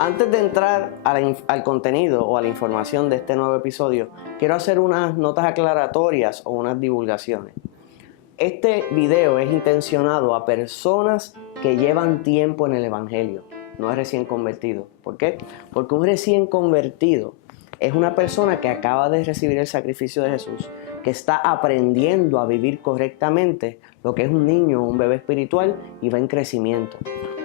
Antes de entrar al contenido o a la información de este nuevo episodio, quiero hacer unas notas aclaratorias o unas divulgaciones. Este video es intencionado a personas que llevan tiempo en el Evangelio, no es recién convertido. ¿Por qué? Porque un recién convertido es una persona que acaba de recibir el sacrificio de Jesús, que está aprendiendo a vivir correctamente lo que es un niño o un bebé espiritual y va en crecimiento.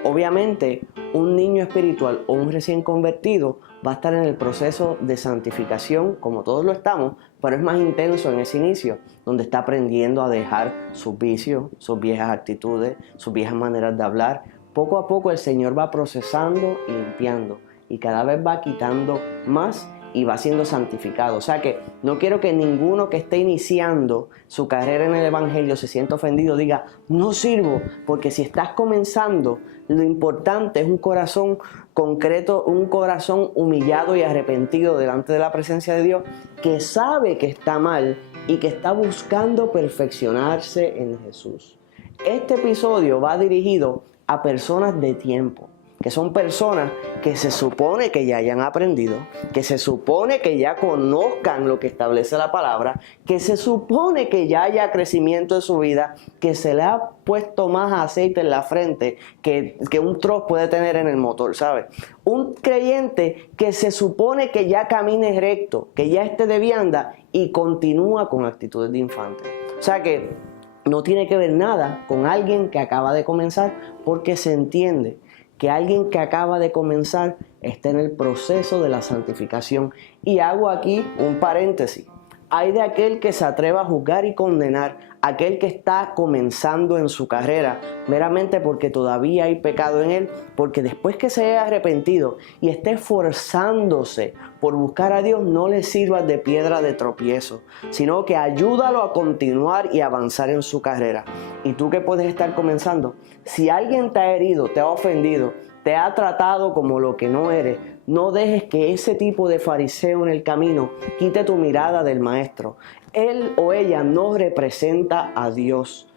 Obviamente, un niño espiritual o un recién convertido va a estar en el proceso de santificación, como todos lo estamos, pero es más intenso en ese inicio, donde está aprendiendo a dejar sus vicios, sus viejas actitudes, sus viejas maneras de hablar. Poco a poco el Señor va procesando y limpiando, y cada vez va quitando más y va siendo santificado. O sea que no quiero que ninguno que esté iniciando su carrera en el Evangelio se sienta ofendido, diga, no sirvo, porque si estás comenzando, lo importante es un corazón concreto, un corazón humillado y arrepentido delante de la presencia de Dios, que sabe que está mal y que está buscando perfeccionarse en Jesús. Este episodio va dirigido a personas de tiempo, que son personas que se supone que ya hayan aprendido, que se supone que ya conozcan lo que establece la palabra, que se supone que ya haya crecimiento en su vida, que se le ha puesto más aceite en la frente que un troz puede tener en el motor, ¿sabes? Un creyente que se supone que ya camine recto, que ya esté de vianda y continúa con actitudes de infante. O sea que no tiene que ver nada con alguien que acaba de comenzar, porque se entiende que alguien que acaba de comenzar está en el proceso de la santificación. Y hago aquí un paréntesis. Hay de aquel que se atreva a juzgar y condenar, aquel que está comenzando en su carrera, meramente porque todavía hay pecado en él, porque después que se haya arrepentido y esté esforzándose por buscar a Dios, no le sirvas de piedra de tropiezo, sino que ayúdalo a continuar y avanzar en su carrera. Y tú que puedes estar comenzando, si alguien te ha herido, te ha ofendido, te ha tratado como lo que no eres, no dejes que ese tipo de fariseo en el camino quite tu mirada del maestro. Él o ella no representa a Dios.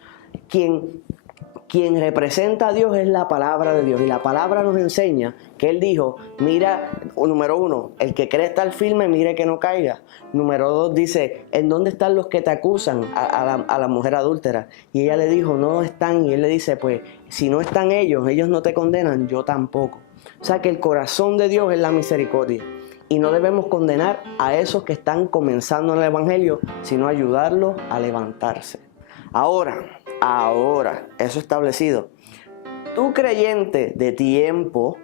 Quien representa a Dios es la palabra de Dios. Y la palabra nos enseña que Él dijo, mira, número 1, el que cree estar firme, mire que no caiga. Número 2 dice, ¿en dónde están los que te acusan a la mujer adúltera? Y ella le dijo, no están. Y Él le dice, pues, si no están ellos no te condenan, yo tampoco. O sea que el corazón de Dios es la misericordia. Y no debemos condenar a esos que están comenzando en el Evangelio, sino ayudarlos a levantarse. Ahora, eso establecido, tú creyente de tiempo,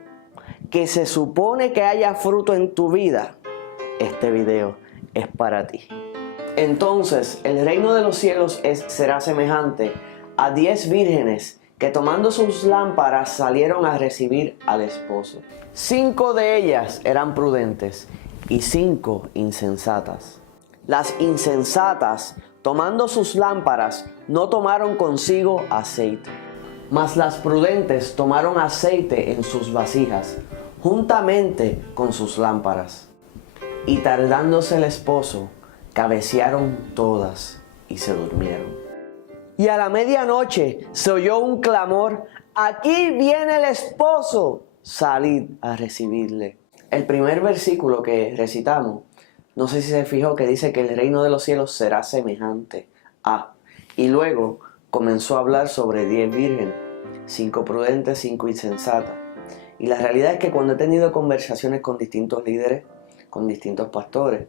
que se supone que haya fruto en tu vida, este video es para ti. Entonces, el reino de los cielos será semejante a 10 vírgenes que tomando sus lámparas salieron a recibir al esposo. 5 de ellas eran prudentes y 5 insensatas. Las insensatas, tomando sus lámparas, no tomaron consigo aceite, mas las prudentes tomaron aceite en sus vasijas, juntamente con sus lámparas. Y tardándose el esposo, cabecearon todas y se durmieron. Y a la medianoche se oyó un clamor, aquí viene el esposo, salid a recibirle. El primer versículo que recitamos, no sé si se fijó que dice que el reino de los cielos será semejante a. Y luego comenzó a hablar sobre 10 vírgenes, 5 prudentes, 5 insensatas. Y la realidad es que cuando he tenido conversaciones con distintos líderes, con distintos pastores,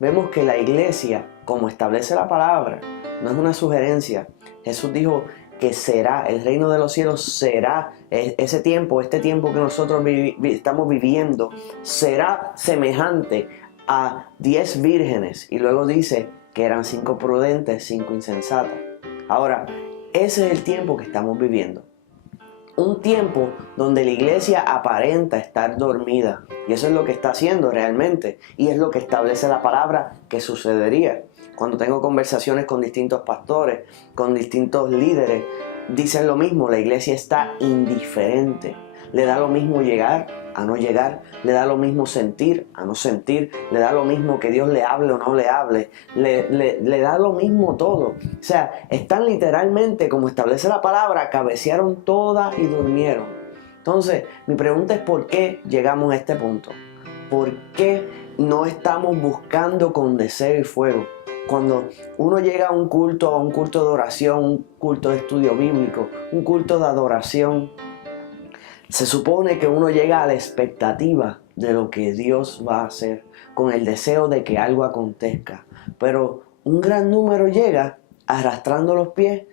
vemos que la iglesia, como establece la palabra, no es una sugerencia. Jesús dijo que será, el reino de los cielos será, ese tiempo, este tiempo que nosotros estamos viviendo, será semejante a 10 vírgenes. Y luego dice que eran 5 prudentes, 5 insensatas. Ahora, ese es el tiempo que estamos viviendo. Un tiempo donde la iglesia aparenta estar dormida. Y eso es lo que está haciendo realmente. Y es lo que establece la palabra que sucedería. Cuando tengo conversaciones con distintos pastores, con distintos líderes, dicen lo mismo, la iglesia está indiferente. Le da lo mismo llegar a no llegar, le da lo mismo sentir a no sentir, le da lo mismo que Dios le hable o no le hable, le da lo mismo todo. O sea, están literalmente, como establece la palabra, cabecearon todas y durmieron. Entonces, mi pregunta es ¿por qué llegamos a este punto? ¿Por qué no estamos buscando con deseo y fuego? Cuando uno llega a un culto de oración, un culto de estudio bíblico, un culto de adoración, se supone que uno llega a la expectativa de lo que Dios va a hacer, con el deseo de que algo acontezca. Pero un gran número llega arrastrando los pies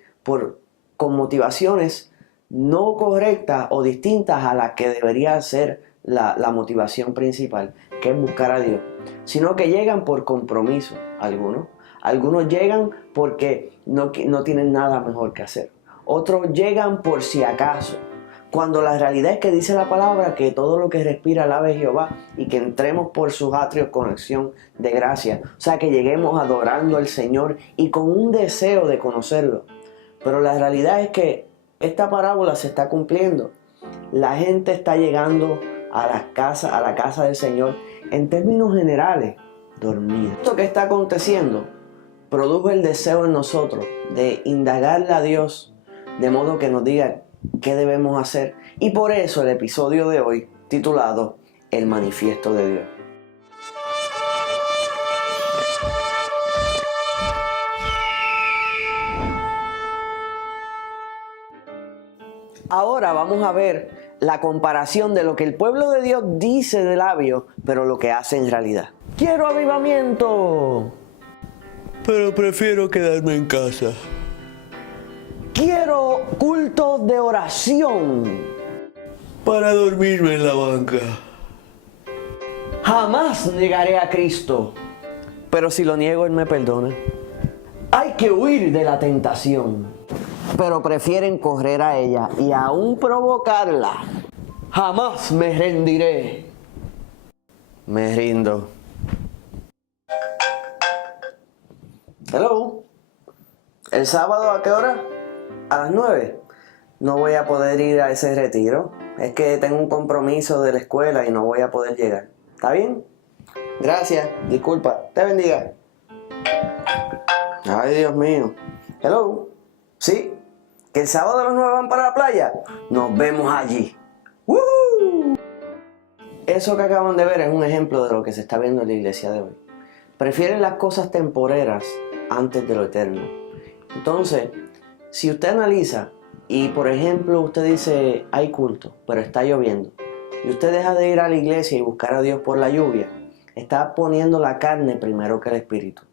con motivaciones no correctas o distintas a las que debería ser la motivación principal, que es buscar a Dios. Sino que llegan por compromiso, algunos. Algunos llegan porque no tienen nada mejor que hacer. Otros llegan por si acaso. Cuando la realidad es que dice la palabra que todo lo que respira alabe a Jehová y que entremos por sus atrios con acción de gracia. O sea, que lleguemos adorando al Señor y con un deseo de conocerlo. Pero la realidad es que esta parábola se está cumpliendo. La gente está llegando a la casa del Señor en términos generales, dormida. Esto que está aconteciendo produjo el deseo en nosotros de indagarle a Dios de modo que nos diga qué debemos hacer. Y por eso el episodio de hoy, titulado El Manifiesto de Dios. Ahora vamos a ver la comparación de lo que el pueblo de Dios dice de labios, pero lo que hace en realidad. ¡Quiero avivamiento! Pero prefiero quedarme en casa. Quiero cultos de oración. Para dormirme en la banca. Jamás negaré a Cristo. Pero si lo niego, Él me perdona. Hay que huir de la tentación. Pero prefieren correr a ella y aún provocarla. Jamás me rendiré. Me rindo. Hello. ¿El sábado a qué hora? A las 9. No voy a poder ir a ese retiro. Es que tengo un compromiso de la escuela y no voy a poder llegar. ¿Está bien? Gracias. Disculpa. Te bendiga. Ay, Dios mío. Hello. ¿Sí? ¿Que el sábado a las 9 van para la playa? Nos vemos allí. ¡Woo! Eso que acaban de ver es un ejemplo de lo que se está viendo en la iglesia de hoy. Prefieren las cosas temporeras antes de lo eterno. Entonces, si usted analiza y por ejemplo usted dice hay culto, pero está lloviendo, y usted deja de ir a la iglesia y buscar a Dios por la lluvia, está poniendo la carne primero que el espíritu.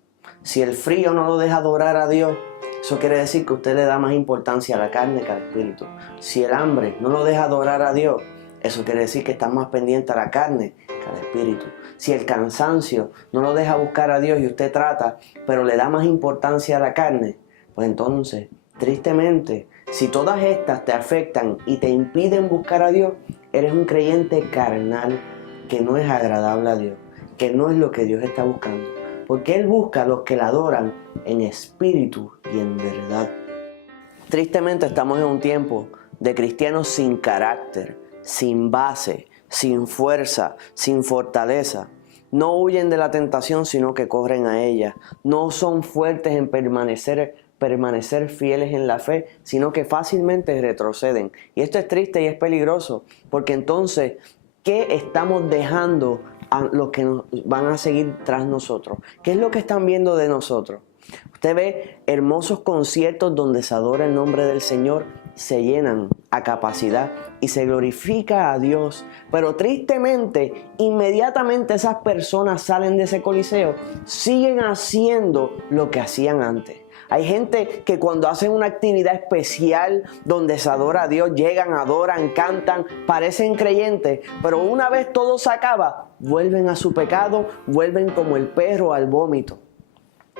Si el frío no lo deja adorar a Dios, eso quiere decir que usted le da más importancia a la carne que al espíritu. Si el hambre no lo deja adorar a Dios, eso quiere decir que está más pendiente a la carne que al espíritu. Si el cansancio no lo deja buscar a Dios y usted trata, pero le da más importancia a la carne, pues entonces, tristemente, si todas estas te afectan y te impiden buscar a Dios, eres un creyente carnal que no es agradable a Dios, que no es lo que Dios está buscando. Porque Él busca a los que la adoran en espíritu y en verdad. Tristemente estamos en un tiempo de cristianos sin carácter, sin base, sin fuerza, sin fortaleza. No huyen de la tentación, sino que corren a ella. No son fuertes en permanecer fieles en la fe, sino que fácilmente retroceden. Y esto es triste y es peligroso, porque entonces, ¿qué estamos dejando a los que van a seguir tras nosotros? ¿Qué es lo que están viendo de nosotros? Usted ve hermosos conciertos donde se adora el nombre del Señor, se llenan a capacidad y se glorifica a Dios. Pero tristemente, inmediatamente esas personas salen de ese coliseo, siguen haciendo lo que hacían antes. Hay gente que cuando hacen una actividad especial donde se adora a Dios, llegan, adoran, cantan, parecen creyentes, pero una vez todo se acaba, vuelven a su pecado, vuelven como el perro al vómito.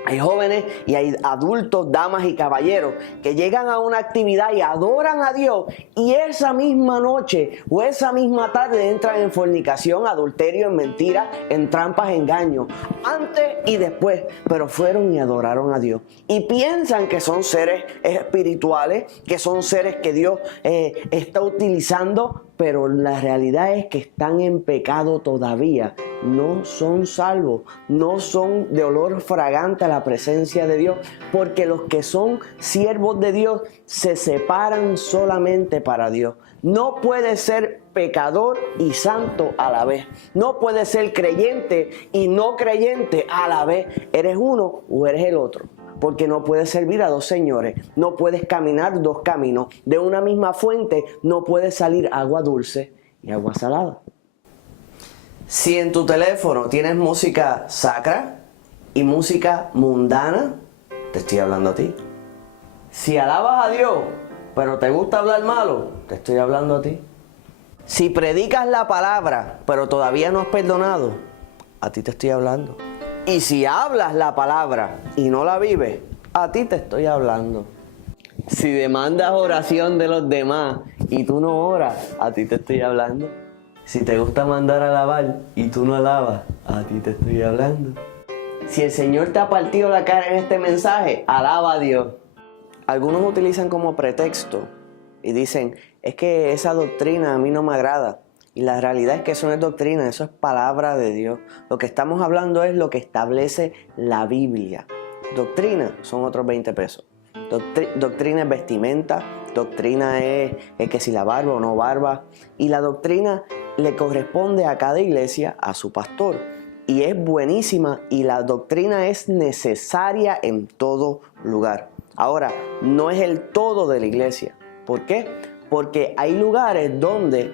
Hay jóvenes y hay adultos, damas y caballeros que llegan a una actividad y adoran a Dios y esa misma noche o esa misma tarde entran en fornicación, adulterio, en mentira, en trampas, engaños, antes y después, pero fueron y adoraron a Dios y piensan que son seres espirituales, que son seres que Dios está utilizando, pero la realidad es que están en pecado todavía no son salvos, no son de olor fragante a la presencia de Dios, porque los que son siervos de Dios se separan solamente para Dios. No puedes ser pecador y santo a la vez. No puedes ser creyente y no creyente a la vez. Eres uno o eres el otro. Porque no puedes servir a dos señores. No puedes caminar dos caminos. De una misma fuente no puede salir agua dulce y agua salada. Si en tu teléfono tienes música sacra y música mundana, te estoy hablando a ti. Si alabas a Dios, pero te gusta hablar malo, te estoy hablando a ti. Si predicas la palabra, pero todavía no has perdonado, a ti te estoy hablando. Y si hablas la palabra y no la vives, a ti te estoy hablando. Si demandas oración de los demás y tú no oras, a ti te estoy hablando. Si te gusta mandar a alabar y tú no alabas, a ti te estoy hablando. Si el Señor te ha partido la cara en este mensaje, alaba a Dios. Algunos utilizan como pretexto y dicen, es que esa doctrina a mí no me agrada. Y la realidad es que eso no es doctrina, eso es palabra de Dios. Lo que estamos hablando es lo que establece la Biblia. Doctrina son otros 20 pesos. Doctrina es vestimenta, doctrina es que si la barba o no barba. Y la doctrina le corresponde a cada iglesia, a su pastor. Y es buenísima y la doctrina es necesaria en todo lugar. Ahora, no es el todo de la iglesia. ¿Por qué? Porque hay lugares donde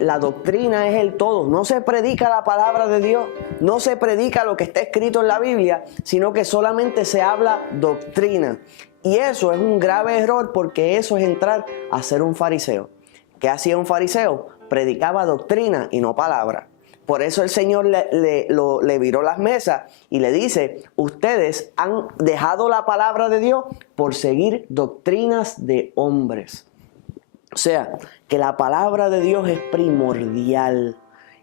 la doctrina es el todo. No se predica la palabra de Dios, no se predica lo que está escrito en la Biblia, sino que solamente se habla doctrina. Y eso es un grave error porque eso es entrar a ser un fariseo. ¿Qué hacía un fariseo? Predicaba doctrina y no palabra. Por eso el Señor le viró las mesas y le dice, ustedes han dejado la palabra de Dios por seguir doctrinas de hombres. O sea, que la palabra de Dios es primordial.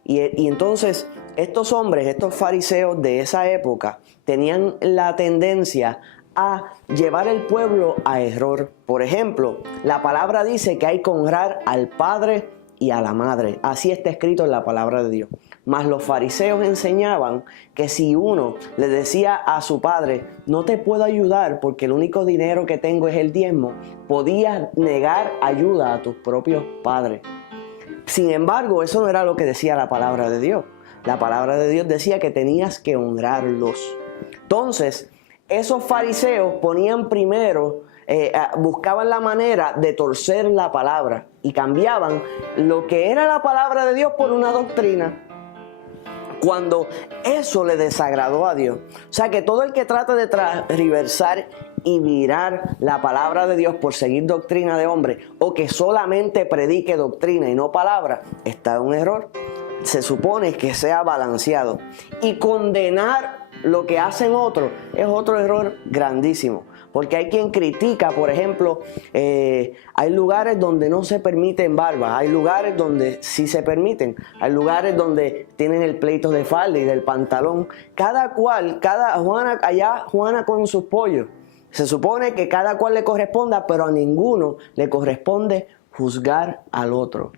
Y entonces estos hombres, estos fariseos de esa época, tenían la tendencia a llevar el pueblo a error. Por ejemplo, la palabra dice que hay que honrar al padre y a la madre. Así está escrito en la palabra de Dios. Mas los fariseos enseñaban que si uno le decía a su padre, no te puedo ayudar porque el único dinero que tengo es el diezmo, podías negar ayuda a tus propios padres. Sin embargo, eso no era lo que decía la palabra de Dios. La palabra de Dios decía que tenías que honrarlos. Entonces, esos fariseos ponían primero, buscaban la manera de torcer la palabra y cambiaban lo que era la palabra de Dios por una doctrina. Cuando eso le desagradó a Dios. O sea que todo el que trata de transversar y virar la palabra de Dios por seguir doctrina de hombre o que solamente predique doctrina y no palabra, está en un error. Se supone que sea balanceado. Y condenar lo que hacen otros es otro error grandísimo. Porque hay quien critica, por ejemplo, hay lugares donde no se permiten barbas, hay lugares donde sí se permiten, hay lugares donde tienen el pleito de falda y del pantalón. Cada cual, Juana con sus pollos. Se supone que cada cual le corresponda, pero a ninguno le corresponde juzgar al otro.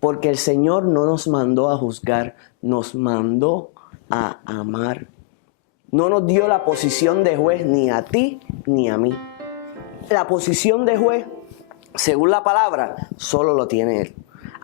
Porque el Señor no nos mandó a juzgar, nos mandó a amar. No nos dio la posición de juez ni a ti ni a mí. La posición de juez, según la palabra, solo lo tiene Él.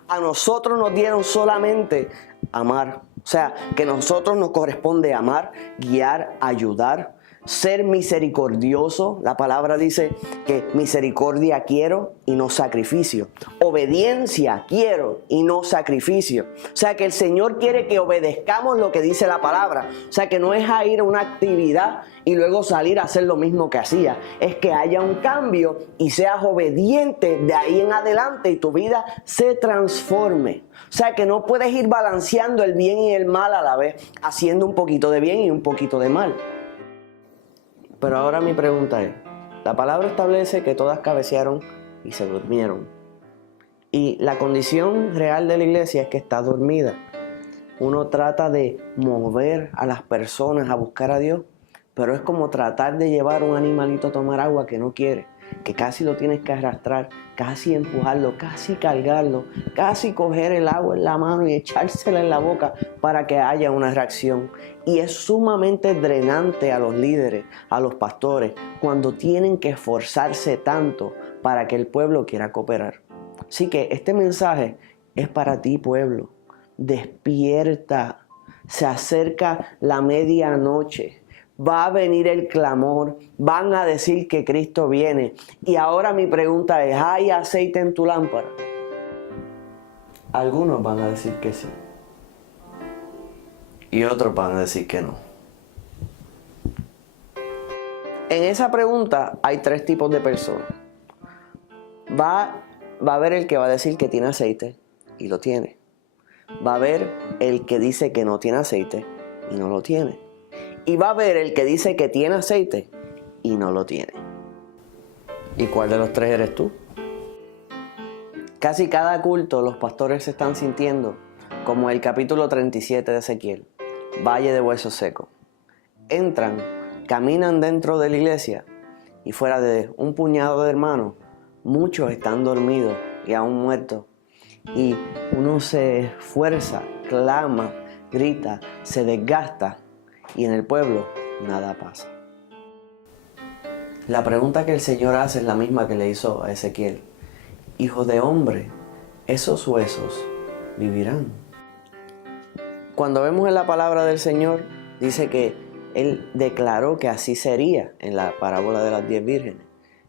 A nosotros nos dieron solamente amar. O sea, que a nosotros nos corresponde amar, guiar, ayudar, ser misericordioso. La palabra dice que misericordia quiero y no sacrificio. Obediencia quiero y no sacrificio. O sea que el Señor quiere que obedezcamos lo que dice la palabra. O sea que no es a ir a una actividad y luego salir a hacer lo mismo que hacía. Es que haya un cambio y seas obediente de ahí en adelante y tu vida se transforme. O sea que no puedes ir balanceando el bien y el mal a la vez, haciendo un poquito de bien y un poquito de mal. Pero ahora mi pregunta es, la palabra establece que todas cabecearon y se durmieron. Y la condición real de la iglesia es que está dormida. Uno trata de mover a las personas a buscar a Dios, pero es como tratar de llevar a un animalito a tomar agua que no quiere. que casi lo tienes que arrastrar, casi empujarlo, casi cargarlo, casi coger el agua en la mano y echársela en la boca para que haya una reacción. Y es sumamente drenante a los líderes, a los pastores, cuando tienen que esforzarse tanto para que el pueblo quiera cooperar. Así que este mensaje es para ti, pueblo. Despierta. Se acerca la medianoche. Va a venir el clamor. Van a decir que Cristo viene. Y ahora mi pregunta es, ¿hay aceite en tu lámpara? Algunos van a decir que sí. Y otros van a decir que no. En esa pregunta hay tres tipos de personas. Va a haber el que va a decir que tiene aceite y lo tiene. Va a haber el que dice que no tiene aceite y no lo tiene. Y va a haber el que dice que tiene aceite y no lo tiene. ¿Y cuál de los tres eres tú? Casi cada culto los pastores se están sintiendo como el capítulo 37 de Ezequiel, Valle de Huesos Secos. Entran, caminan dentro de la iglesia y fuera de un puñado de hermanos, muchos están dormidos y aún muertos. Y uno se esfuerza, clama, grita, se desgasta y en el pueblo nada pasa. La pregunta que el Señor hace es la misma que le hizo a Ezequiel. Hijo de hombre, ¿esos huesos vivirán? Cuando vemos en la palabra del Señor, dice que Él declaró que así sería en la parábola de las 10 vírgenes.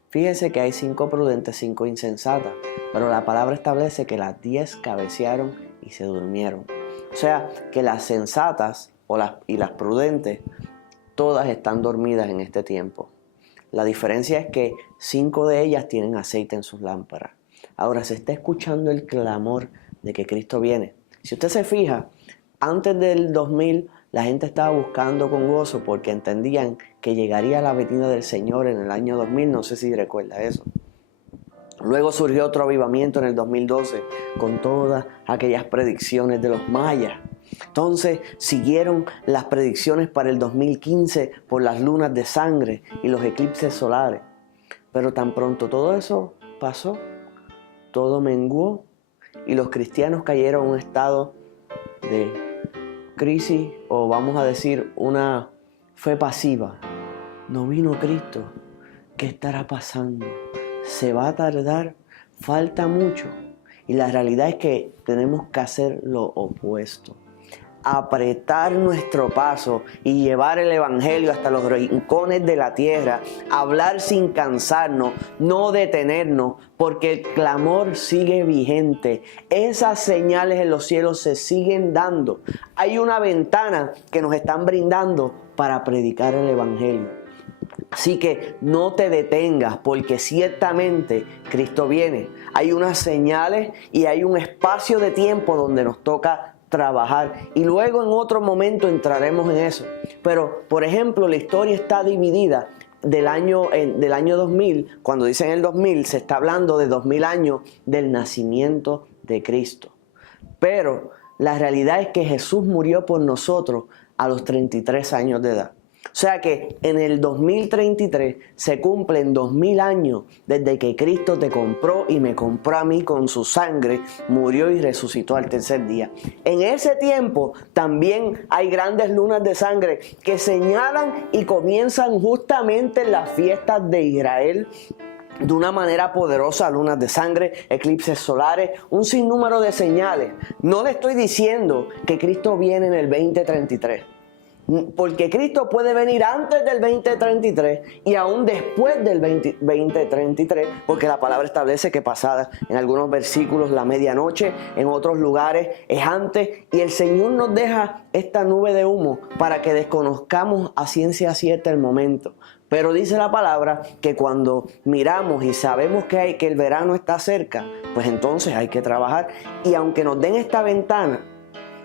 Fíjese que hay 5 prudentes, 5 insensatas, pero la palabra establece que las 10 cabecearon y se durmieron. O sea, que las sensatas y las prudentes, todas están dormidas en este tiempo. La diferencia es que 5 de ellas tienen aceite en sus lámparas. Ahora se está escuchando el clamor de que Cristo viene. Si usted se fija, antes del 2000 la gente estaba buscando con gozo porque entendían que llegaría la venida del Señor en el año 2000, no sé si recuerda eso. Luego surgió otro avivamiento en el 2012 con todas aquellas predicciones de los mayas. Entonces siguieron las predicciones para el 2015 por las lunas de sangre y los eclipses solares. Pero tan pronto todo eso pasó, todo menguó y los cristianos cayeron en un estado de crisis, o vamos a decir una fe pasiva. No vino Cristo. ¿Qué estará pasando? ¿Se va a tardar? ¿Falta mucho? Y la realidad es que tenemos que hacer lo opuesto. Apretar nuestro paso y llevar el evangelio hasta los rincones de la tierra, hablar sin cansarnos, no detenernos, porque el clamor sigue vigente. Esas señales en los cielos se siguen dando. Hay una ventana que nos están brindando para predicar el evangelio. Así que no te detengas, porque ciertamente Cristo viene. Hay unas señales y hay un espacio de tiempo donde nos toca trabajar, y luego en otro momento entraremos en eso. Pero, por ejemplo, la historia está dividida del año 2000. Cuando dicen el 2000, se está hablando de 2000 años del nacimiento de Cristo. Pero la realidad es que Jesús murió por nosotros a los 33 años de edad. O sea que en el 2033 se cumplen 2000 años desde que Cristo te compró y me compró a mí con su sangre, murió y resucitó al tercer día. En ese tiempo también hay grandes lunas de sangre que señalan y comienzan justamente en las fiestas de Israel de una manera poderosa, lunas de sangre, eclipses solares, un sinnúmero de señales. No le estoy diciendo que Cristo viene en el 2033. Porque Cristo puede venir antes del 2033 y aún después del 2033, porque la palabra establece que pasada en algunos versículos la medianoche, en otros lugares es antes, y el Señor nos deja esta nube de humo para que desconozcamos a ciencia cierta el momento. Pero dice la palabra que cuando miramos y sabemos que el verano está cerca, pues entonces hay que trabajar, y aunque nos den esta ventana,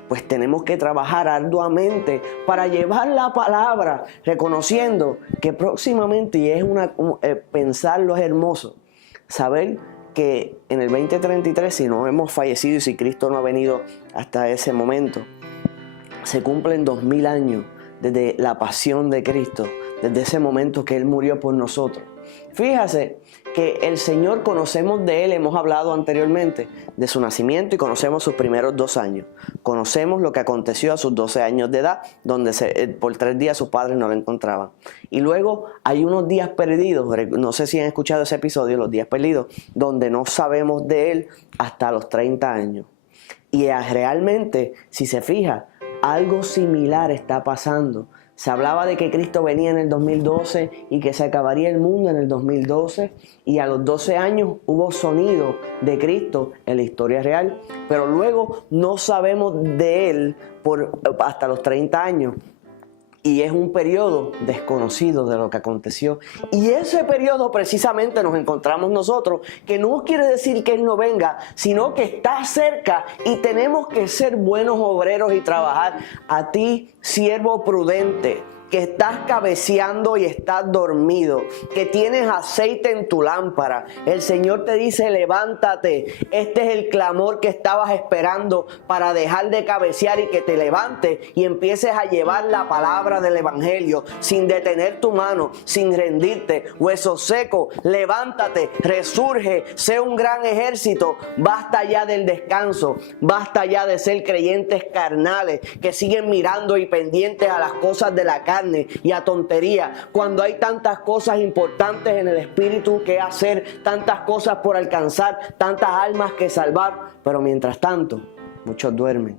pues tenemos que trabajar arduamente para llevar la palabra, reconociendo que próximamente, y es pensarlo es hermoso, saber que en el 2033, si no hemos fallecido y si Cristo no ha venido hasta ese momento, se cumplen 2000 años desde la pasión de Cristo, desde ese momento que Él murió por nosotros. Fíjase que el Señor, conocemos de Él, hemos hablado anteriormente de su nacimiento y conocemos sus primeros 2 años. Conocemos lo que aconteció a sus 12 años de edad, donde por 3 días sus padres no lo encontraban. Y luego hay unos días perdidos, no sé si han escuchado ese episodio, los días perdidos, donde no sabemos de Él hasta los 30 años. Y realmente, si se fija, algo similar está pasando. Se hablaba de que Cristo venía en el 2012 y que se acabaría el mundo en el 2012, y a los 12 años hubo sonido de Cristo en la historia real, pero luego no sabemos de Él hasta los 30 años. Y es un periodo desconocido de lo que aconteció. Y ese periodo precisamente nos encontramos nosotros, que no quiere decir que Él no venga, sino que está cerca y tenemos que ser buenos obreros y trabajar. A ti, siervo prudente, que estás cabeceando y estás dormido, que tienes aceite en tu lámpara, el Señor te dice: levántate. Este es el clamor que estabas esperando para dejar de cabecear y que te levantes y empieces a llevar la palabra del Evangelio sin detener tu mano, sin rendirte. Hueso seco, levántate, resurge, sé un gran ejército. Basta ya del descanso, basta ya de ser creyentes carnales que siguen mirando y pendientes a las cosas de la carne y a tontería, cuando hay tantas cosas importantes en el espíritu que hacer, tantas cosas por alcanzar, tantas almas que salvar, pero mientras tanto muchos duermen.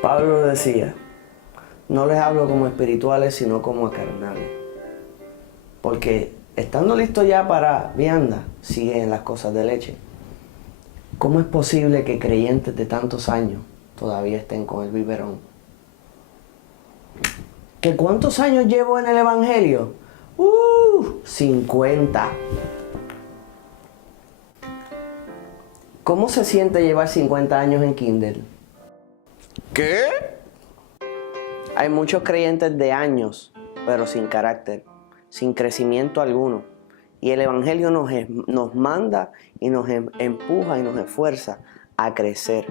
Pablo decía: no les hablo como espirituales, sino como a carnales, porque estando listos ya para vianda, siguen en las cosas de leche. ¿Cómo es posible que creyentes de tantos años todavía estén con el biberón? ¿Que cuántos años llevo en el Evangelio? 50. ¿Cómo se siente llevar 50 años en Kindle? ¿Qué? Hay muchos creyentes de años, pero sin carácter, sin crecimiento alguno. Y el Evangelio nos manda y nos empuja y nos esfuerza a crecer.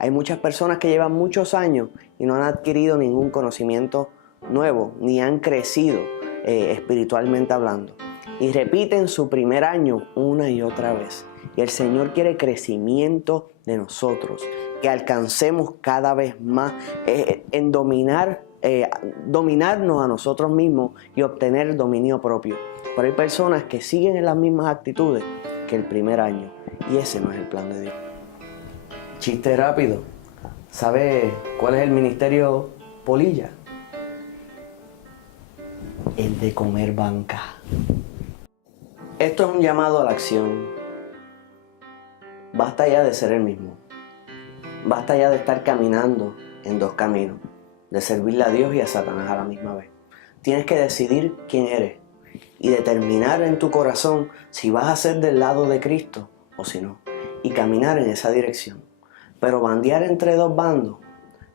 Hay muchas personas que llevan muchos años y no han adquirido ningún conocimiento nuevo, ni han crecido espiritualmente hablando, y repiten su primer año una y otra vez. Y el Señor quiere crecimiento de nosotros, que alcancemos cada vez más en dominarnos a nosotros mismos y obtener dominio propio. Pero hay personas que siguen en las mismas actitudes que el primer año, y ese no es el plan de Dios. Chiste rápido. ¿Sabe cuál es el ministerio polilla? El de comer banca. Esto es un llamado a la acción. Basta ya de ser el mismo. Basta ya de estar caminando en dos caminos, de servirle a Dios y a Satanás a la misma vez. Tienes que decidir quién eres y determinar en tu corazón si vas a ser del lado de Cristo o si no, y caminar en esa dirección. Pero bandear entre dos bandos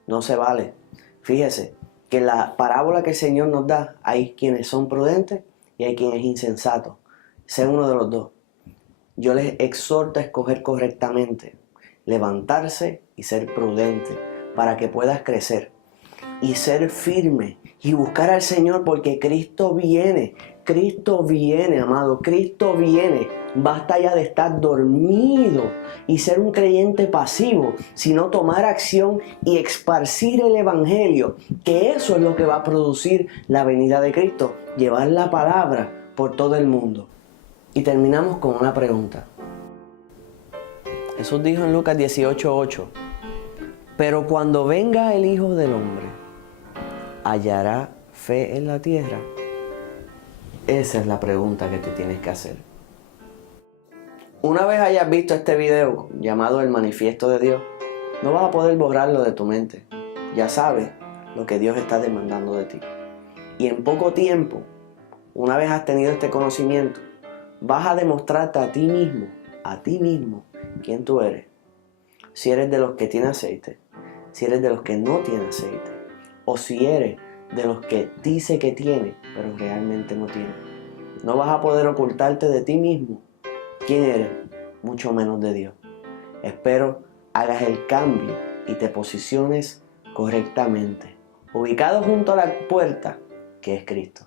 no se vale. Fíjese que en la parábola que el Señor nos da, hay quienes son prudentes y hay quien es insensato. Sé uno de los dos. Yo les exhorto a escoger correctamente, levantarse y ser prudente para que puedas crecer y ser firme y buscar al Señor, porque Cristo viene. Cristo viene, amado, Cristo viene. Basta ya de estar dormido y ser un creyente pasivo, sino tomar acción y esparcir el Evangelio, que eso es lo que va a producir la venida de Cristo, llevar la palabra por todo el mundo. Y terminamos con una pregunta. Jesús dijo en Lucas 18:8, pero cuando venga el Hijo del Hombre, ¿hallará fe en la tierra? Esa es la pregunta que te tienes que hacer. Una vez hayas visto este video llamado El Manifiesto de Dios, no vas a poder borrarlo de tu mente. Ya sabes lo que Dios está demandando de ti. Y en poco tiempo, una vez has tenido este conocimiento, vas a demostrarte a ti mismo, quién tú eres. Si eres de los que tiene aceite, si eres de los que no tiene aceite, o si eres de los que dice que tiene, pero realmente no tiene. No vas a poder ocultarte de ti mismo quién eres, mucho menos de Dios. Espero hagas el cambio y te posiciones correctamente, ubicado junto a la puerta que es Cristo.